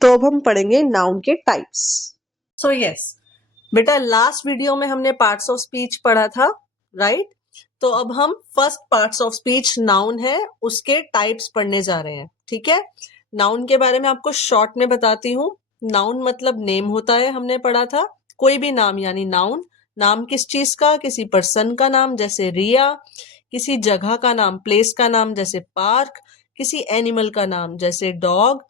तो अब हम पढ़ेंगे नाउन के टाइप्स। सो यस बेटा, लास्ट वीडियो में हमने पार्ट्स ऑफ स्पीच पढ़ा था, राइट? तो अब हम first parts of speech noun है उसके टाइप्स पढ़ने जा रहे हैं, ठीक है? नाउन के बारे में आपको शॉर्ट में बताती हूँ। नाउन मतलब नेम होता है, हमने पढ़ा था। कोई भी नाम यानी नाउन। नाम किस चीज का? किसी पर्सन का नाम जैसे रिया, किसी जगह का नाम, प्लेस का नाम जैसे पार्क, किसी एनिमल का नाम जैसे डॉग,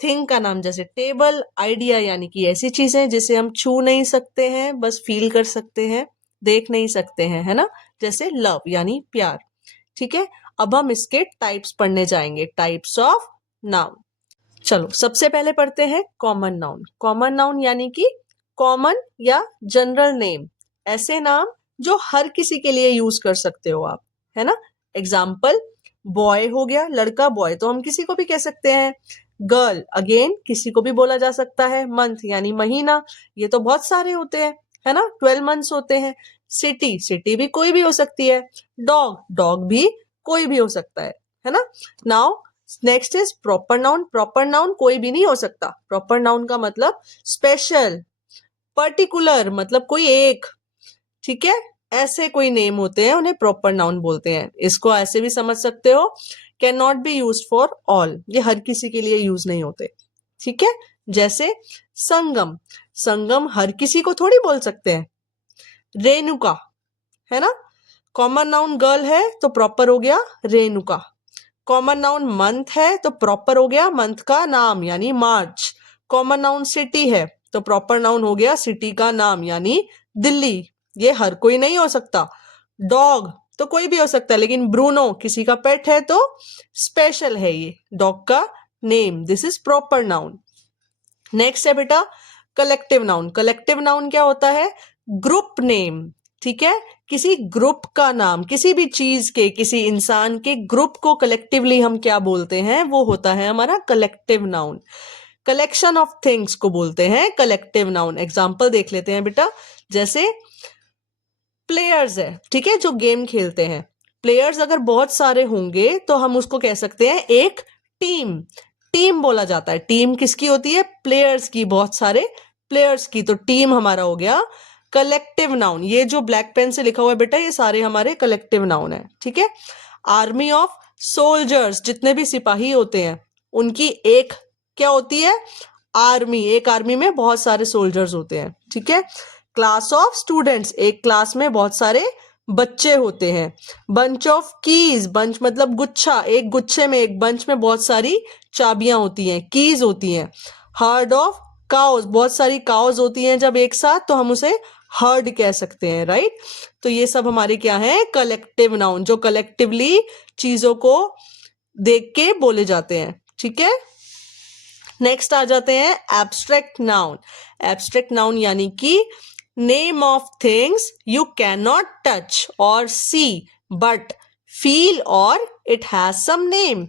थिंग का नाम जैसे टेबल, आइडिया यानी कि ऐसी चीजें जिसे हम छू नहीं सकते हैं, बस फील कर सकते हैं, देख नहीं सकते हैं, है ना? जैसे लव यानी प्यार, ठीक है? अब हम इसके टाइप्स पढ़ने जाएंगे, टाइप्स ऑफ नाउन। चलो सबसे पहले पढ़ते हैं कॉमन नाउन। कॉमन नाउन यानी कि कॉमन या जनरल नेम, ऐसे नाम जो हर किसी के लिए यूज कर सकते हो आप, है ना? एग्जाम्पल, बॉय हो गया, लड़का, बॉय तो हम किसी को भी कह सकते हैं। गर्ल अगेन किसी को भी बोला जा सकता है। मंथ यानी महीना, ये तो बहुत सारे होते हैं, है ना? 12 मंथ्स होते हैं। सिटी, सिटी भी कोई भी हो सकती है। डॉग, डॉग भी कोई भी हो सकता है ना? Now next is proper noun. Proper noun कोई भी नहीं हो सकता। प्रॉपर नाउन का मतलब स्पेशल, पर्टिकुलर मतलब कोई एक, ठीक है? ऐसे कोई नेम होते हैं उन्हें प्रॉपर नाउन बोलते हैं। इसको ऐसे भी समझ सकते हो, can not be use for all, ये हर किसी के लिए यूज नहीं होते, ठीक है? जैसे संगम, संगम हर किसी को थोड़ी बोल सकते हैं। रेणुका, है ना? कॉमन नाउन गर्ल है तो प्रॉपर हो गया रेणुका। कॉमन नाउन मंथ है तो प्रॉपर हो गया मंथ का नाम यानी मार्च। कॉमन नाउन सिटी है तो प्रॉपर नाउन हो गया सिटी का नाम यानी दिल्ली। ये हर कोई नहीं हो सकता। डॉग तो कोई भी हो सकता है, लेकिन ब्रूनो किसी का पेट है तो स्पेशल है ये डॉग का name. This is proper noun. Next है बेटा कलेक्टिव नाउन। कलेक्टिव नाउन क्या होता है? ग्रुप नेम, ठीक है? किसी ग्रुप का नाम, किसी भी चीज के, किसी इंसान के ग्रुप को कलेक्टिवली हम क्या बोलते हैं? वो होता है हमारा collective noun. Collection of things को बोलते हैं कलेक्टिव नाउन। एग्जाम्पल देख लेते हैं बेटा, जैसे प्लेयर्स है, ठीक है, जो गेम खेलते हैं। प्लेयर्स अगर बहुत सारे होंगे तो हम उसको कह सकते हैं एक टीम। टीम बोला जाता है। टीम किसकी होती है? प्लेयर्स की, बहुत सारे प्लेयर्स की। तो टीम हमारा हो गया कलेक्टिव नाउन। ये जो ब्लैक पेन से लिखा हुआ है बेटा, ये सारे हमारे कलेक्टिव नाउन है, ठीक है? आर्मी ऑफ सोल्जर्स, जितने भी सिपाही होते हैं उनकी एक क्या होती है? आर्मी। एक आर्मी में बहुत सारे सोल्जर्स होते हैं, ठीक है? क्लास ऑफ स्टूडेंट्स, एक क्लास में बहुत सारे बच्चे होते हैं। बंच ऑफ कीज, बंच मतलब गुच्छा, एक गुच्छे में, एक बंच में बहुत सारी चाबियां होती हैं, कीज होती हैं। हर्ड ऑफ काउज, बहुत सारी काउज होती हैं जब एक साथ, तो हम उसे हर्ड कह सकते हैं, राइट? तो ये सब हमारे क्या है? कलेक्टिव नाउन, जो कलेक्टिवली चीजों को देख के बोले जाते हैं, ठीक है? नेक्स्ट आ जाते हैं एब्स्ट्रैक्ट नाउन। एब्स्ट्रैक्ट नाउन यानी कि name of things you can not touch और सी बट फील और इट हैज सम नेम।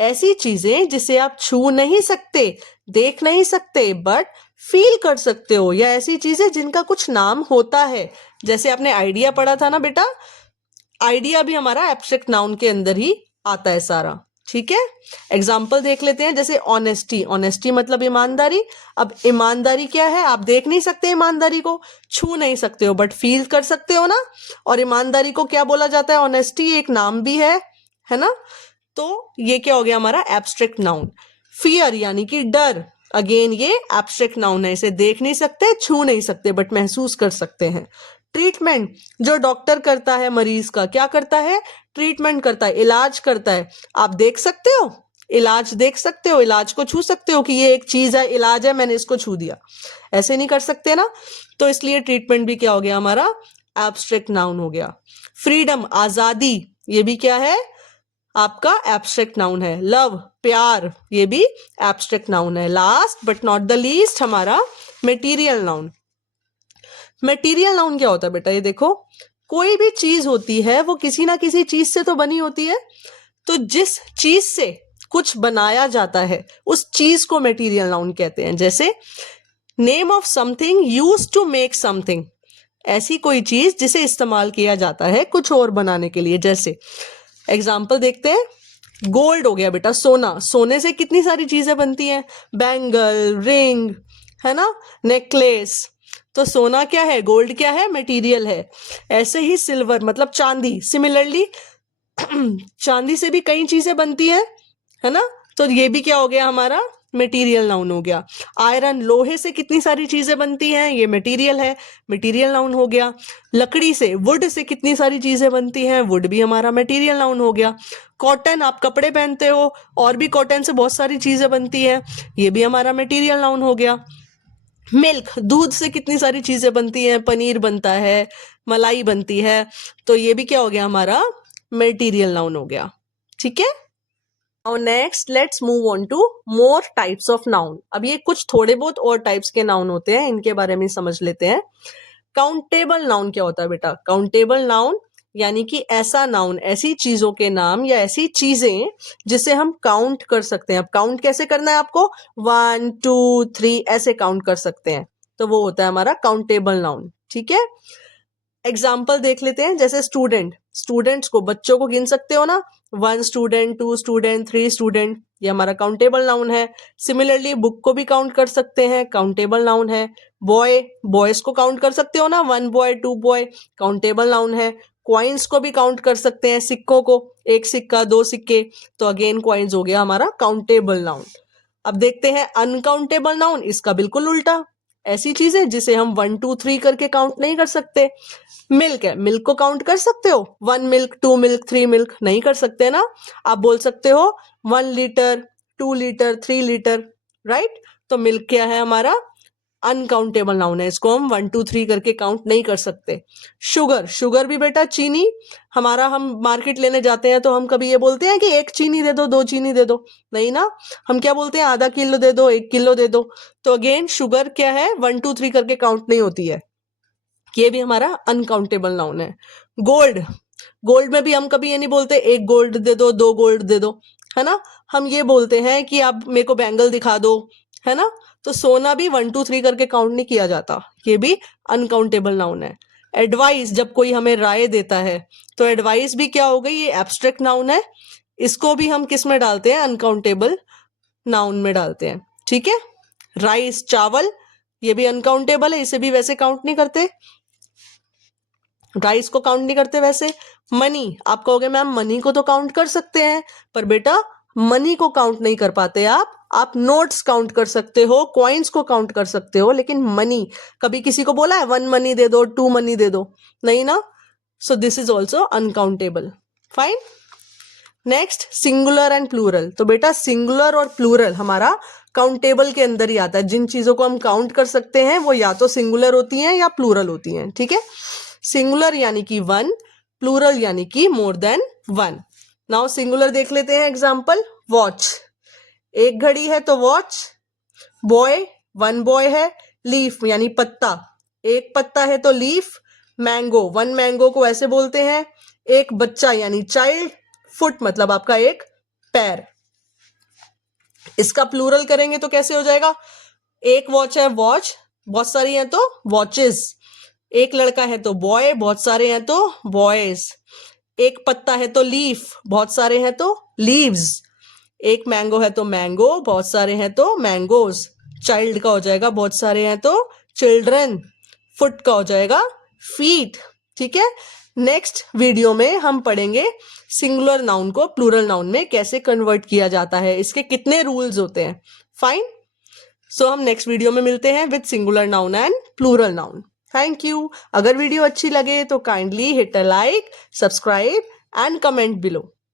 ऐसी चीजें जिसे आप छू नहीं सकते, देख नहीं सकते, बट फील कर सकते हो, या ऐसी चीजें जिनका कुछ नाम होता है। जैसे आपने आइडिया पढ़ा था ना बेटा, आइडिया भी हमारा एब्स्ट्रैक्ट नाउन के अंदर ही आता है सारा, ठीक है? एग्जाम्पल देख लेते हैं, जैसे ऑनेस्टी। ऑनेस्टी मतलब ईमानदारी। अब ईमानदारी क्या है? आप देख नहीं सकते ईमानदारी को, छू नहीं सकते हो, बट फील कर सकते हो ना। और ईमानदारी को क्या बोला जाता है? ऑनेस्टी एक नाम भी है ना? तो ये क्या हो गया हमारा एब्स्ट्रैक्ट नाउन। फियर यानी कि डर, अगेन ये एब्स्ट्रैक्ट नाउन है। इसे देख नहीं सकते, छू नहीं सकते, बट महसूस कर सकते हैं। ट्रीटमेंट, जो डॉक्टर करता है मरीज का, क्या करता है? ट्रीटमेंट करता है, इलाज करता है। आप देख सकते हो इलाज, देख सकते हो इलाज को, छू सकते हो कि ये एक चीज है, इलाज है, मैंने इसको छू दिया, ऐसे नहीं कर सकते ना। तो इसलिए ट्रीटमेंट भी क्या हो गया हमारा? एब्स्ट्रैक्ट नाउन हो गया। फ्रीडम, आजादी, ये भी क्या है? आपका एब्स्ट्रैक्ट नाउन है। लव, प्यार, ये भी एब्स्ट्रैक्ट नाउन है। Last but not the least हमारा मटेरियल नाउन। मटेरियल नाउन क्या होता है बेटा? ये देखो, कोई भी चीज होती है वो किसी ना किसी चीज से तो बनी होती है। तो जिस चीज से कुछ बनाया जाता है उस चीज को मटेरियल नाउन कहते हैं। जैसे name of something used to make something, ऐसी कोई चीज जिसे इस्तेमाल किया जाता है कुछ और बनाने के लिए। जैसे एग्जाम्पल देखते हैं, गोल्ड हो गया बेटा सोना, सोने से कितनी सारी चीजें बनती हैं, बैंगल, रिंग, है ना, नेकलेस। तो सोना क्या है, गोल्ड क्या है, मटेरियल है। ऐसे ही सिल्वर मतलब चांदी, सिमिलरली चांदी से भी कई चीजें बनती है ना, तो ये भी क्या हो गया हमारा, मटेरियल नाउन हो गया। आयरन, लोहे से कितनी सारी चीजें बनती हैं, ये मटेरियल है, मटेरियल नाउन हो गया। लकड़ी से, वुड से कितनी सारी चीजें बनती हैं, वुड भी हमारा मटेरियल नाउन हो गया। कॉटन, आप कपड़े पहनते हो, और भी कॉटन से बहुत सारी चीजें बनती हैं, ये भी हमारा मटेरियल नाउन हो गया। मिल्क, दूध से कितनी सारी चीजें बनती हैं, पनीर बनता है, मलाई बनती है, तो ये भी क्या हो गया हमारा, मटेरियल नाउन हो गया। ठीक है। Now next let's move on to more types of noun. अब ये कुछ थोड़े बहुत और टाइप्स के नाउन होते हैं, इनके बारे में समझ लेते हैं। काउंटेबल नाउन क्या होता है बेटा, काउंटेबल नाउन यानी कि ऐसा नाउन, ऐसी चीजों के नाम या ऐसी चीजें जिसे हम काउंट कर सकते हैं। अब काउंट कैसे करना है आपको, 1 2 3 ऐसे काउंट कर सकते हैं, तो वो होता है हमारा काउंटेबल नाउन। ठीक है। एग्जाम्पल देख लेते हैं, जैसे स्टूडेंट, स्टूडेंट्स को, बच्चों को गिन सकते हो ना, 1 स्टूडेंट, 2 स्टूडेंट, 3 स्टूडेंट, ये हमारा काउंटेबल नाउन है। सिमिलरली बुक को भी काउंट कर सकते हैं, काउंटेबल नाउन है। बॉय, बॉयज को काउंट कर सकते हो ना, 1 बॉय 2 बॉय, काउंटेबल नाउन है। क्वाइंस को भी काउंट कर सकते हैं, सिक्कों को, 1 सिक्का 2 सिक्के, तो अगेन क्वाइंस हो गया हमारा काउंटेबल नाउन। अब देखते हैं अनकाउंटेबल नाउन, इसका बिल्कुल उल्टा, ऐसी चीज है जिसे हम 1 2 3 करके काउंट नहीं कर सकते। मिल्क है, मिल्क को काउंट कर सकते हो, 1 मिल्क 2 मिल्क 3 मिल्क, नहीं कर सकते ना। आप बोल सकते हो 1 लीटर 2 लीटर 3 लीटर, राइट। तो मिल्क क्या है हमारा, अनकाउंटेबल नाउन है, इसको हम 1 2 3 करके काउंट नहीं कर सकते। शुगर, शुगर भी बेटा चीनी, हमारा हम मार्केट लेने जाते हैं तो हम कभी ये बोलते हैं कि 1 चीनी दे दो 2 चीनी दे दो, नहीं ना, हम क्या बोलते हैं, आधा किलो दे दो 1 किलो दे दो। तो अगेन शुगर क्या है, 1 2 3 करके काउंट नहीं होती है, ये भी हमारा अनकाउंटेबल नाउन है। गोल्ड, गोल्ड में भी हम कभी ये नहीं बोलते 1 गोल्ड दे दो 2 गोल्ड दे दो, है ना, हम ये बोलते हैं कि आप मेरे को बैंगल दिखा दो, है ना। तो सोना भी 1 2 3 करके काउंट नहीं किया जाता, ये भी अनकाउंटेबल नाउन है। एडवाइस, जब कोई हमें राय देता है, तो एडवाइस भी क्या हो गई, ये एब्स्ट्रैक्ट नाउन है, इसको भी हम किस में डालते हैं, अनकाउंटेबल नाउन में डालते हैं। ठीक है। राइस, चावल, ये भी अनकाउंटेबल है, इसे भी वैसे काउंट नहीं करते, राइस को काउंट नहीं करते वैसे। मनी, आप कहोगे मैम मनी को तो काउंट कर सकते हैं, पर बेटा मनी को काउंट नहीं कर पाते आप नोट्स काउंट कर सकते हो, कॉइन्स को काउंट कर सकते हो, लेकिन मनी, कभी किसी को बोला है 1 मनी दे दो 2 मनी दे दो, नहीं ना। So this is also uncountable. Fine. Next singular and plural, तो बेटा सिंगुलर और प्लूरल हमारा काउंटेबल के अंदर ही आता है, जिन चीजों को हम काउंट कर सकते हैं वो या तो सिंगुलर होती हैं या प्लूरल होती हैं। ठीक है। सिंगुलर यानी कि 1, प्लूरल यानी कि मोर देन 1। नाउ सिंगुलर देख लेते हैं एग्जांपल, वॉच, एक घड़ी है तो वॉच। बॉय, 1 बॉय है। लीफ यानी पत्ता, एक पत्ता है तो लीफ। मैंगो, 1 मैंगो को ऐसे बोलते हैं। एक बच्चा यानी चाइल्ड। फुट मतलब आपका एक पैर। इसका प्लूरल करेंगे तो कैसे हो जाएगा, एक वॉच है वॉच, बहुत सारी हैं तो वॉचेस। एक लड़का है तो बॉय, बहुत सारे हैं तो बॉयज। एक पत्ता है तो लीफ, बहुत सारे हैं तो लीव्स। एक मैंगो है तो मैंगो, बहुत सारे हैं तो मैंगोज। चाइल्ड का हो जाएगा बहुत सारे हैं तो चिल्ड्रन। फुट का हो जाएगा फीट। ठीक है। नेक्स्ट वीडियो में हम पढ़ेंगे सिंगुलर नाउन को प्लूरल नाउन में कैसे कन्वर्ट किया जाता है, इसके कितने रूल्स होते हैं। फाइन। सो हम नेक्स्ट वीडियो में मिलते हैं with singular noun and plural noun. Thank you. अगर वीडियो अच्छी लगे तो kindly hit a like, subscribe and comment below.